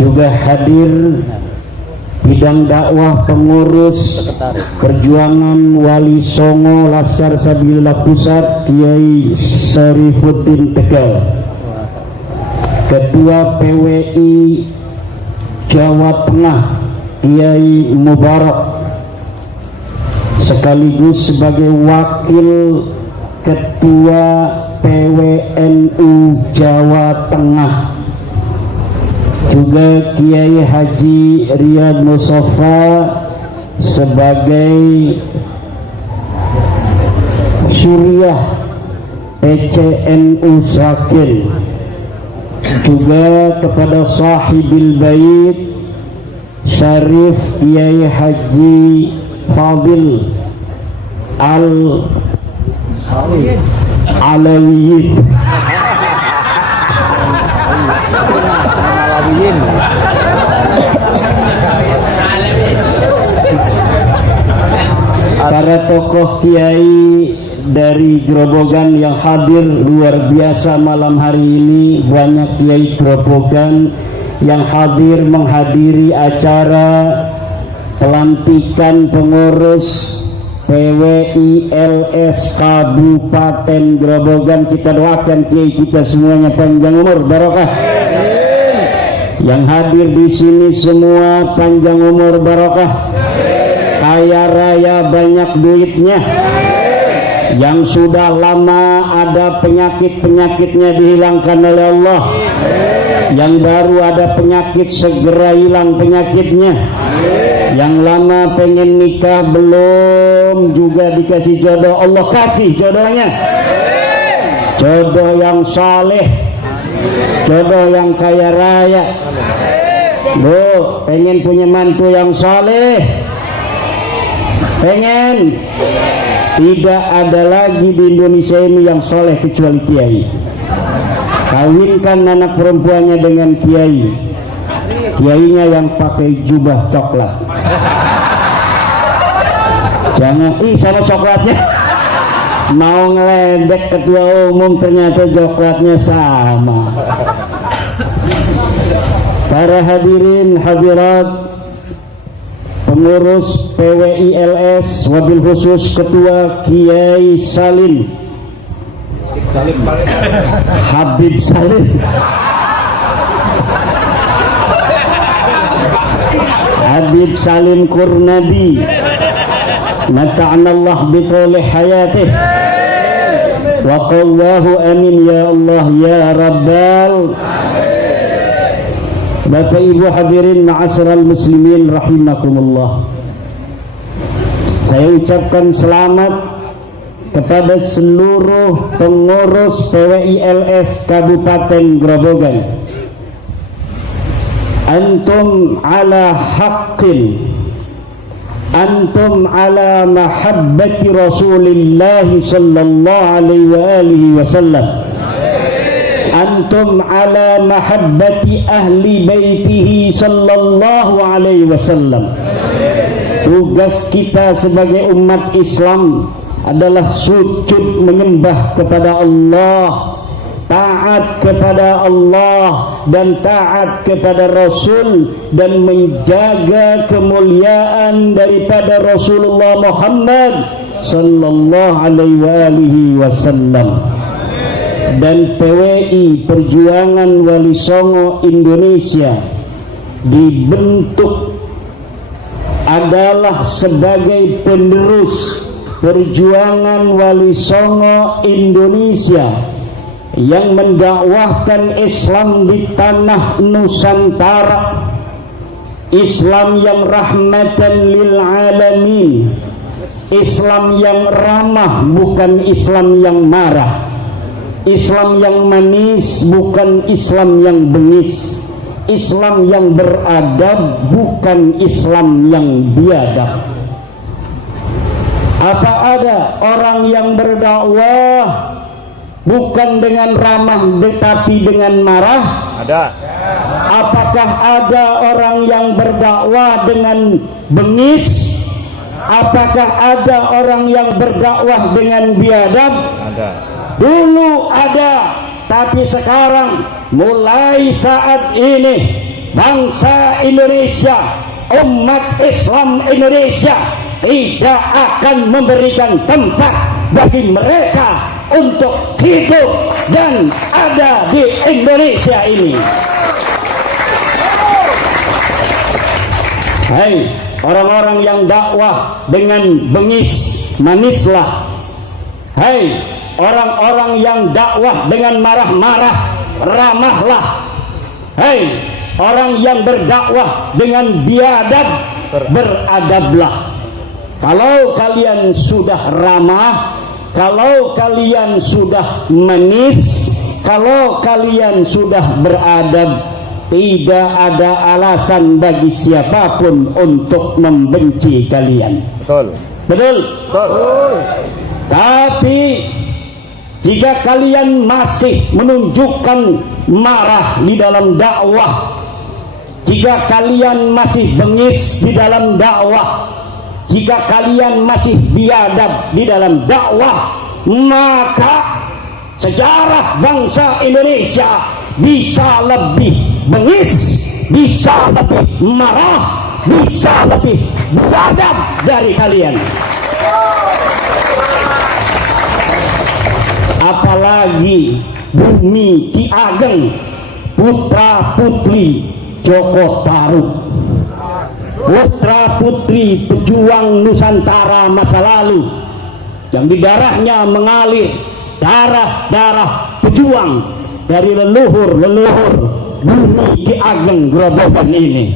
Juga hadir bidang dakwah pengurus perjuangan Wali Songo Laskar Sabilillah Pusat Kiai Syarifuddin Tegal, Ketua PWI Jawa Tengah Kiai Mubarak, sekaligus sebagai wakil Ketua PWNU Jawa Tengah, juga Kiai Haji Riyad Mustafa sebagai Suriah PCNU Syakir, juga kepada sahibil bait Syarif Kiai Haji Fadil Al-Alawiyin para tokoh kiai dari Grobogan yang hadir luar biasa malam hari ini. Banyak kiai Grobogan yang hadir menghadiri acara pelantikan pengurus PWILS Kabupaten Grobogan. Kita doakan kiai kita semuanya panjang umur barokah. Yang hadir di sini semua panjang umur barokah, kaya raya banyak duitnya. Yang sudah lama ada penyakit-penyakitnya dihilangkan oleh Allah. Yang baru ada penyakit segera hilang penyakitnya. Yang lama pengen nikah belum juga dikasih jodoh, Allah kasih jodohnya. Jodoh yang saleh, jodoh yang kaya raya. Bu, pengen punya mantu yang saleh? Pengen? Tidak ada lagi di Indonesia ini yang soleh kecuali kiai. Kawinkan anak perempuannya dengan kiai. Kiainya yang pakai jubah coklat. Jangan, sama coklatnya. Mau ngeledek ketua umum ternyata coklatnya sama. Para hadirin hadirat, pengurus PWILS, wabil khusus Ketua Kiai Salim Habib Salim Habib Salim Kurnabi, mata'anallah bitolih hayatih wa qawwahu amin ya Allah ya Rabbal. Bapak Ibu hadirin ma'asyiral muslimin rahimakumullah. Saya ucapkan selamat kepada seluruh pengurus PWILS Kabupaten Grobogan. Antum ala haqqin, antum ala mahabbati Rasulillah sallallahu alaihi wa alihi wasallam. Antum ala mahabbati ahli baitihi sallallahu alaihi wasallam. Tugas kita sebagai umat Islam adalah sujud menyembah kepada Allah, taat kepada Allah dan taat kepada Rasul, dan menjaga kemuliaan daripada Rasulullah Muhammad sallallahu alaihi wasallam. Dan PWI Perjuangan Wali Songo Indonesia dibentuk adalah sebagai penerus perjuangan Wali Songo Indonesia yang mendakwahkan Islam di tanah Nusantara, Islam yang rahmatan lil alamin, Islam yang ramah bukan Islam yang marah, Islam yang manis bukan Islam yang bengis, Islam yang beradab bukan Islam yang biadab. Apa ada orang yang berdakwah bukan dengan ramah tetapi dengan marah? Ada. Apakah ada orang yang berdakwah dengan bengis? Apakah ada orang yang berdakwah dengan biadab? Ada. Dulu ada, tapi sekarang mulai saat ini bangsa Indonesia, umat Islam Indonesia tidak akan memberikan tempat bagi mereka untuk hidup dan ada di Indonesia ini. Hai orang-orang yang dakwah dengan bengis, manislah. Hai orang-orang yang dakwah dengan marah-marah, ramahlah. Hai orang yang berdakwah dengan biadab, beradablah. Kalau kalian sudah ramah, kalau kalian sudah manis, kalau kalian sudah beradab, tidak ada alasan bagi siapapun untuk membenci kalian. Betul. Betul? Betul. Tapi jika kalian masih menunjukkan marah di dalam dakwah, jika kalian masih bengis di dalam dakwah, jika kalian masih biadab di dalam dakwah, maka sejarah bangsa Indonesia bisa lebih bengis, bisa lebih marah, bisa lebih biadab dari kalian. Apalagi Bumi Ki Ageng, putra putri Joko Tarub, putra putri pejuang Nusantara masa lalu, yang di darahnya mengalir darah-darah pejuang dari leluhur-leluhur Bumi Ki Ageng Grobogan ini.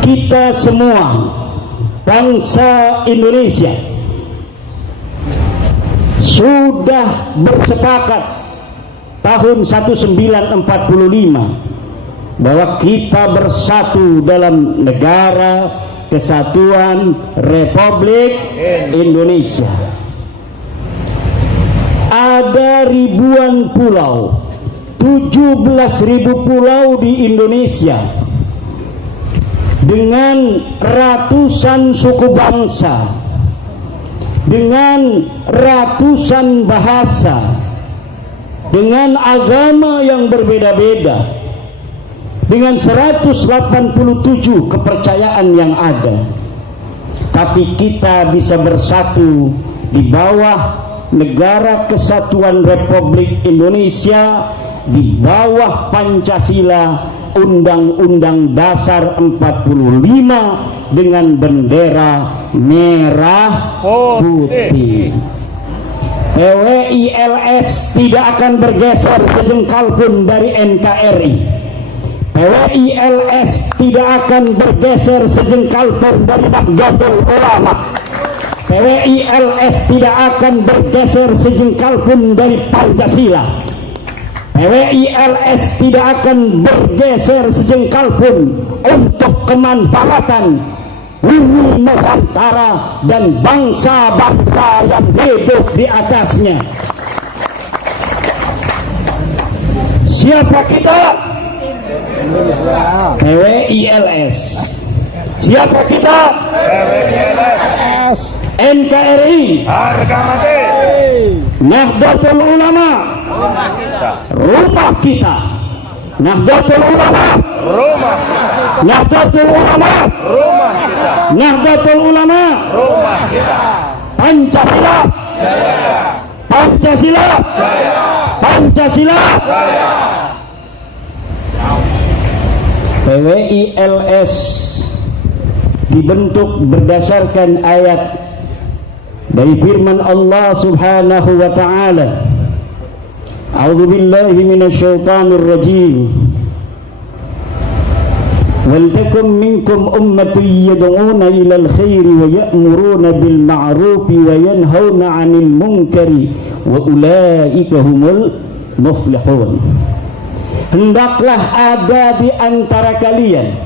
Kita semua bangsa Indonesia sudah bersepakat tahun 1945 bahwa kita bersatu dalam negara kesatuan Republik Indonesia. Ada ribuan pulau, 17.000 pulau di Indonesia dengan ratusan suku bangsa, dengan ratusan bahasa, dengan agama yang berbeda-beda, dengan 187 kepercayaan yang ada. Tapi kita bisa bersatu di bawah Negara Kesatuan Republik Indonesia, di bawah Pancasila, Undang-Undang Dasar 45, dengan bendera merah putih. PWILS tidak akan bergeser sejengkal pun dari NKRI. PWILS tidak akan bergeser sejengkal pun dari Nahdlatul Ulama. PWILS tidak akan bergeser sejengkal pun dari Pancasila. PWILS tidak akan bergeser sejengkal pun untuk kemanfaatan bumi Nusantara dan bangsa-bangsa yang hidup di atasnya. Siapa kita? PWILS. Siapa kita? PWILS. NKRI. Harga mati. Nahdlatul Ulama. Rumah kita. Nahdlatul Ulama. Rumah kita. Nahdlatul Ulama. Rumah kita. Nahdlatul Ulama. Rumah kita. Pancasila. Jaya. Pancasila. Jaya. Pancasila. Jaya. PWILS dibentuk berdasarkan ayat dari firman Allah Subhanahu wa taala. A'udzu billahi minasyaitonir rajim. Wal takum minkum ummatun yad'una ilal khairi wa ya'muruna bil ma'rufi wa yanhauna 'anil munkari wa ulaika humul muflihun. Hendaklah ada di antara kalian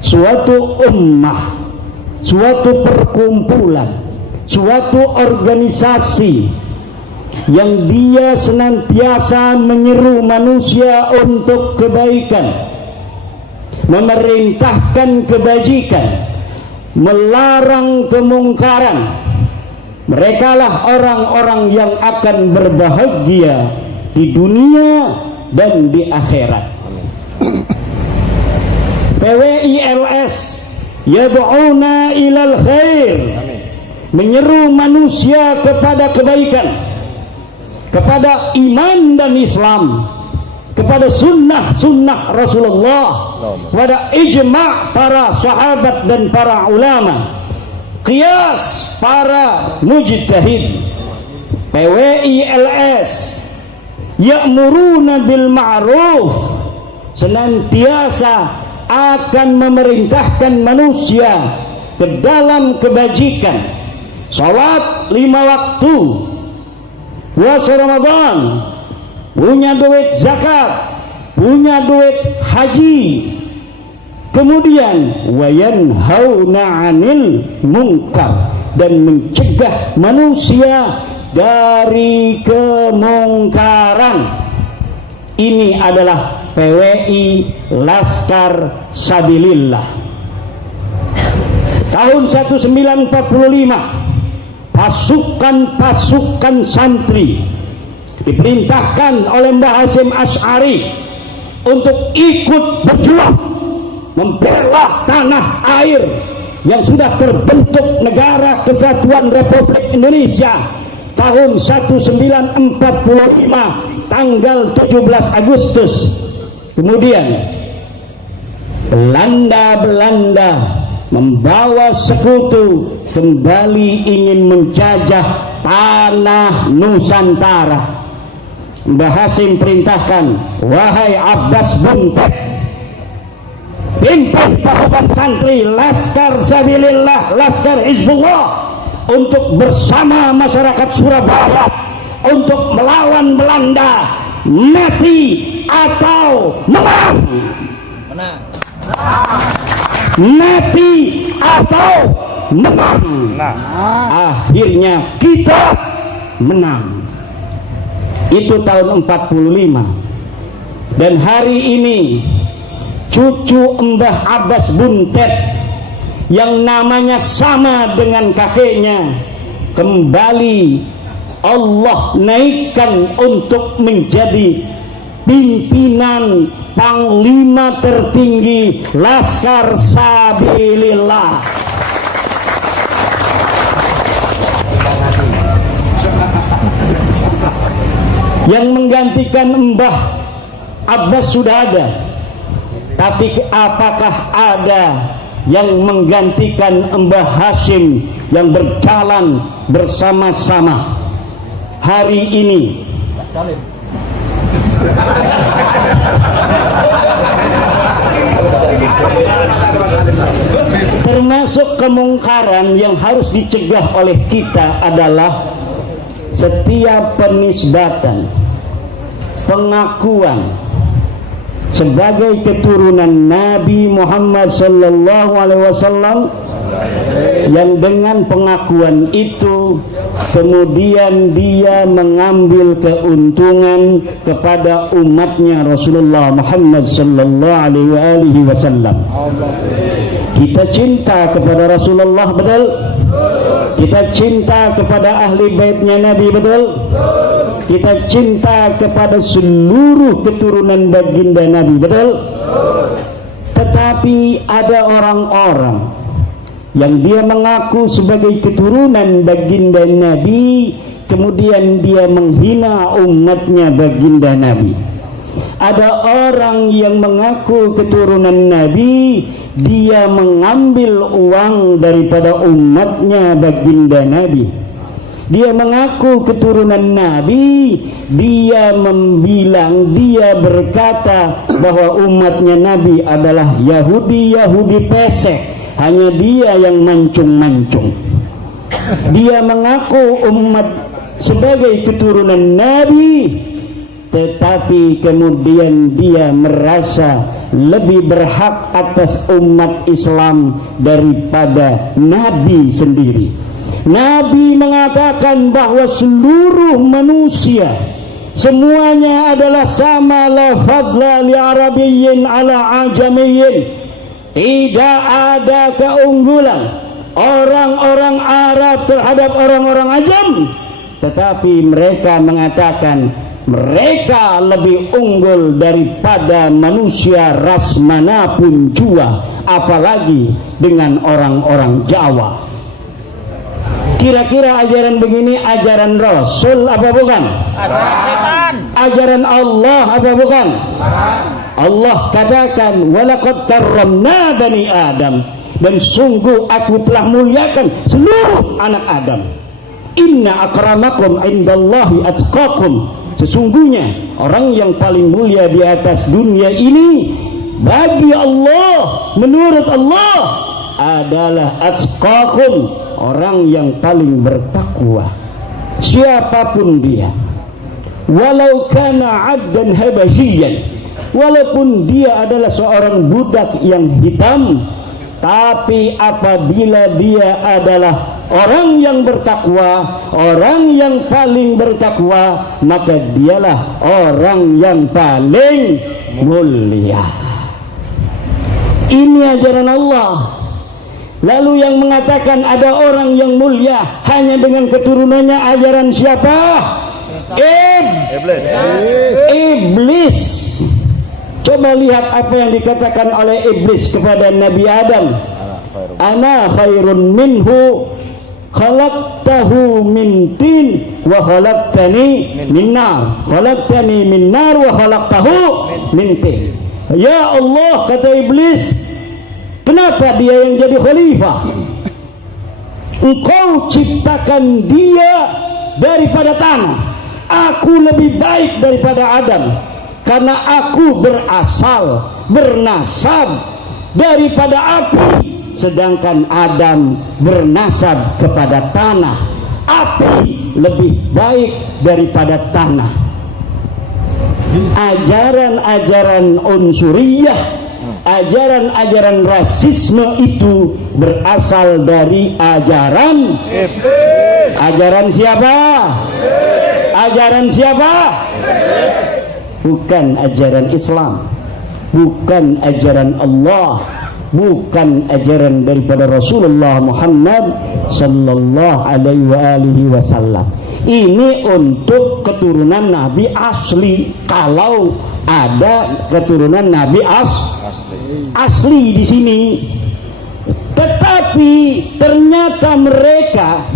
suatu ummah, suatu perkumpulan, suatu organisasi yang dia senantiasa menyeru manusia untuk kebaikan, memerintahkan kebajikan, melarang kemungkaran. Merekalah orang-orang yang akan berbahagia di dunia dan di akhirat. PWILS yad'una ilal khair, menyeru manusia kepada kebaikan, kepada iman dan Islam, kepada sunnah Rasulullah, kepada ijma' para sahabat dan para ulama, qiyas para mujtahid. PWILS ya'muruna bil ma'ruf, senantiasa akan memerintahkan manusia ke dalam kebajikan. Salat 5 waktu, puasa Ramadan, punya duit zakat, punya duit haji. Kemudian wayanhauna 'anil munkar, dan mencegah manusia dari kemungkaran. Ini adalah PWI Laskar Sabilillah. Tahun 1945 pasukan santri diperintahkan oleh Mbah Hasyim Asy'ari untuk ikut berjuang membela tanah air yang sudah terbentuk Negara Kesatuan Republik Indonesia tahun 1945 tanggal 17 Agustus. Kemudian Belanda membawa sekutu kembali ingin menjajah tanah Nusantara. Mbah Hasyim perintahkan, wahai Abbas Buntet, pimpin pasukan santri Laskar Sabilillah, Laskar Hizbullah, untuk bersama masyarakat Surabaya untuk melawan Belanda, mati atau menang. Mati atau menang. Akhirnya kita menang. Itu tahun 45. Dan hari ini cucu Mbah Abbas Buntet yang namanya sama dengan kakeknya kembali Allah naikkan untuk menjadi pimpinan panglima tertinggi Laskar Sabilillah. Yang menggantikan Mbah Abbas sudah ada, tapi apakah ada yang menggantikan Mbah Hasyim yang berjalan bersama-sama hari ini? Termasuk kemungkaran yang harus dicegah oleh kita adalah setiap penisbatan, pengakuan sebagai keturunan Nabi Muhammad sallallahu alaihi wasallam, yang dengan pengakuan itu kemudian dia mengambil keuntungan kepada umatnya Rasulullah Muhammad sallallahu alaihi wasallam. Kita cinta kepada Rasulullah, betul? Kita cinta kepada ahli baitnya Nabi, betul? Kita cinta kepada seluruh keturunan baginda Nabi, betul? Tetapi ada orang-orang yang dia mengaku sebagai keturunan baginda Nabi, kemudian dia menghina umatnya baginda Nabi. Ada orang yang mengaku keturunan Nabi, dia mengambil uang daripada umatnya baginda Nabi. Dia mengaku keturunan Nabi, dia berkata bahwa umatnya Nabi adalah Yahudi pesek, hanya dia yang mancung-mancung. Dia mengaku umat sebagai keturunan Nabi, tetapi kemudian dia merasa lebih berhak atas umat Islam daripada Nabi sendiri. Nabi mengatakan bahwa seluruh manusia semuanya adalah sama, la fadla li arabiyyin ala ajamiyyin. Tidak ada keunggulan orang-orang Arab terhadap orang-orang Ajam, tetapi mereka mengatakan mereka lebih unggul daripada manusia ras manapun jua, apalagi dengan orang-orang Jawa. Kira-kira ajaran begini ajaran Rasul apa bukan? Ajaran setan. Ajaran Allah apa bukan? Allah katakan walaqad karramna bani Adam, dan sungguh aku telah muliakan seluruh anak Adam. Inna akramakum indallahi atqakum, sesungguhnya orang yang paling mulia di atas dunia ini bagi Allah, menurut Allah adalah atqakum, orang yang paling bertakwa. Siapapun dia, walau kana 'abdan habasyian, walaupun dia adalah seorang budak yang hitam, tapi apabila dia adalah orang yang bertakwa, orang yang paling bertakwa, maka dialah orang yang paling mulia. Ini ajaran Allah. Lalu yang mengatakan ada orang yang mulia hanya dengan keturunannya, ajaran siapa? Iblis. Coba lihat apa yang dikatakan oleh iblis kepada Nabi Adam. Ana khairun minhu, khalaqtahu min tin wa khalaqtani min nar. Khalaqtani min nar wa khalaqtahu min tin. Ya Allah, kata iblis, kenapa dia yang jadi khalifah? Engkau ciptakan dia daripada tanah. Aku lebih baik daripada Adam, karena aku berasal, bernasab daripada api, sedangkan Adam bernasab kepada tanah. Api lebih baik daripada tanah. Ajaran-ajaran unsuriyah, ajaran-ajaran rasisme itu berasal dari ajaran Iblis. Ajaran siapa? Ajaran siapa? Bukan ajaran Islam, bukan ajaran Allah, bukan ajaran daripada Rasulullah Muhammad sallallahu alaihi wasallam. Ini untuk keturunan Nabi asli, kalau ada keturunan Nabi asli di sini. Tetapi ternyata mereka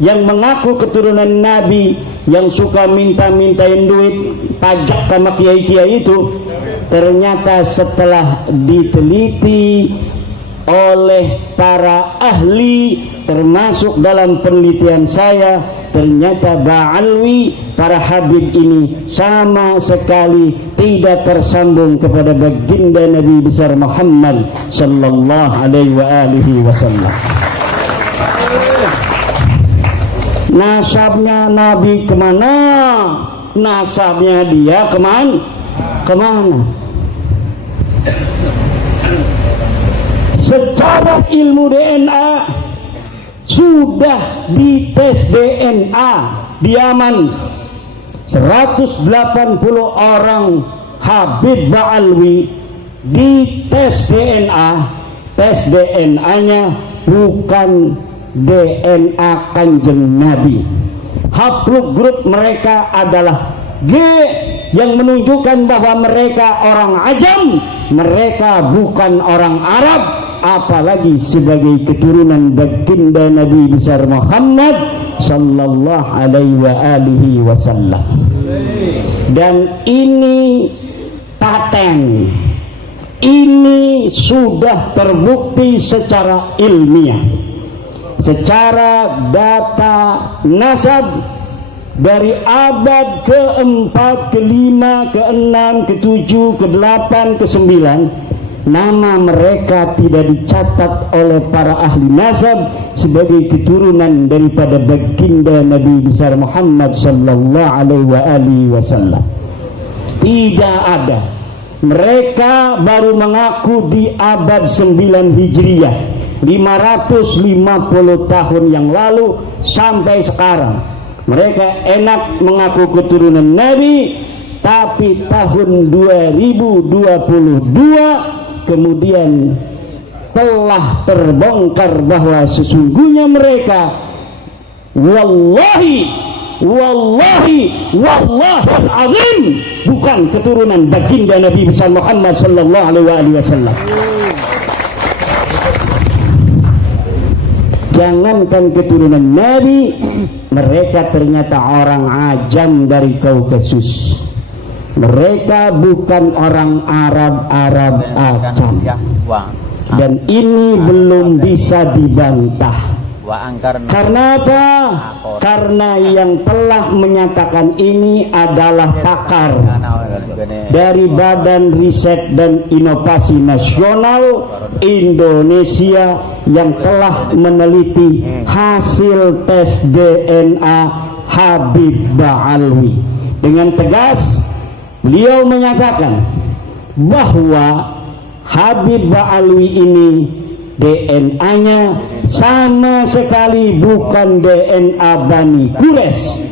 yang mengaku keturunan Nabi, yang suka minta-mintain duit pajak sama kiai-kiai itu, ternyata setelah diteliti oleh para ahli, termasuk dalam penelitian saya, ternyata Ba'alwi, para habib ini sama sekali tidak tersambung kepada baginda Nabi besar Muhammad sallallahu alaihi wasallam. Nasabnya Nabi kemana? Nasabnya dia kemana? Secara ilmu DNA sudah dites DNA di Yaman, 180 orang Habib Ba'alwi dites DNA. Tes DNA-nya bukan DNA Kanjeng Nabi. Haplug grup mereka adalah G, yang menunjukkan bahwa mereka orang Ajam, mereka bukan orang Arab, apalagi sebagai keturunan baginda Nabi besar Muhammad sallallahu alaihi wasallam. Dan ini paten, ini sudah terbukti secara ilmiah, secara data nasab dari abad ke-4, ke-5, ke-6, ke-7, ke-8, ke-9. Nama mereka tidak dicatat oleh para ahli nasab sebagai keturunan daripada baginda Nabi besar Muhammad sallallahu alaihi wasallam. Tidak ada. Mereka baru mengaku di abad 9 Hijriah, 550 tahun yang lalu sampai sekarang. Mereka enak mengaku keturunan Nabi, tapi tahun 2022 kemudian telah terbongkar bahwa sesungguhnya mereka wallahi azim bukan keturunan baginda Nabi besar Muhammad sallallahu alaihi wasallam. Jangankan keturunan Nabi, mereka ternyata orang ajam dari Kaukasus. Mereka bukan orang Arab ajam. Dan ini belum bisa dibantah. Karena apa? Karena yang telah menyatakan ini adalah pakar dari Badan Riset dan Inovasi Nasional Indonesia yang telah meneliti hasil tes DNA Habib Ba'alwi. Dengan tegas beliau menyatakan bahwa Habib Ba'alwi ini DNA-nya sama sekali bukan DNA Bani Quraisy,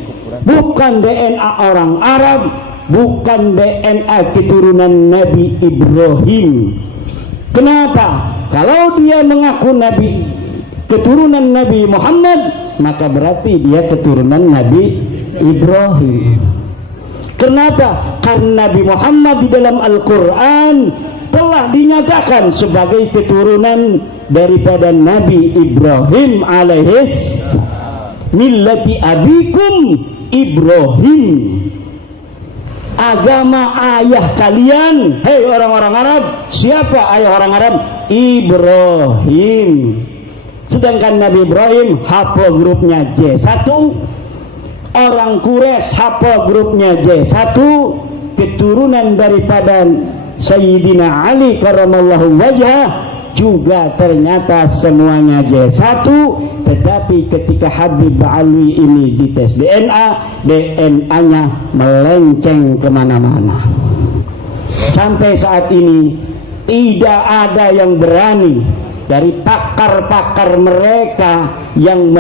bukan DNA orang Arab, bukan DNA keturunan Nabi Ibrahim. Kenapa? Kalau dia mengaku Nabi keturunan Nabi Muhammad, maka berarti dia keturunan Nabi Ibrahim. Kenapa? Karena Nabi Muhammad di dalam Al-Quran telah dinyatakan sebagai keturunan daripada Nabi Ibrahim alaihis millati abikum Ibrahim, agama ayah kalian. Hei orang-orang Arab, siapa ayah orang Arab? Ibrahim. Sedangkan Nabi Ibrahim haplogrupnya J1, orang Quraisy haplogrupnya J1, keturunan daripada Sayyidina Ali karramallahu wajhah juga ternyata semuanya J1. Tetapi ketika Habib Ba'alwi ini dites DNA-nya melenceng kemana-mana. Sampai saat ini tidak ada yang berani dari pakar-pakar mereka yang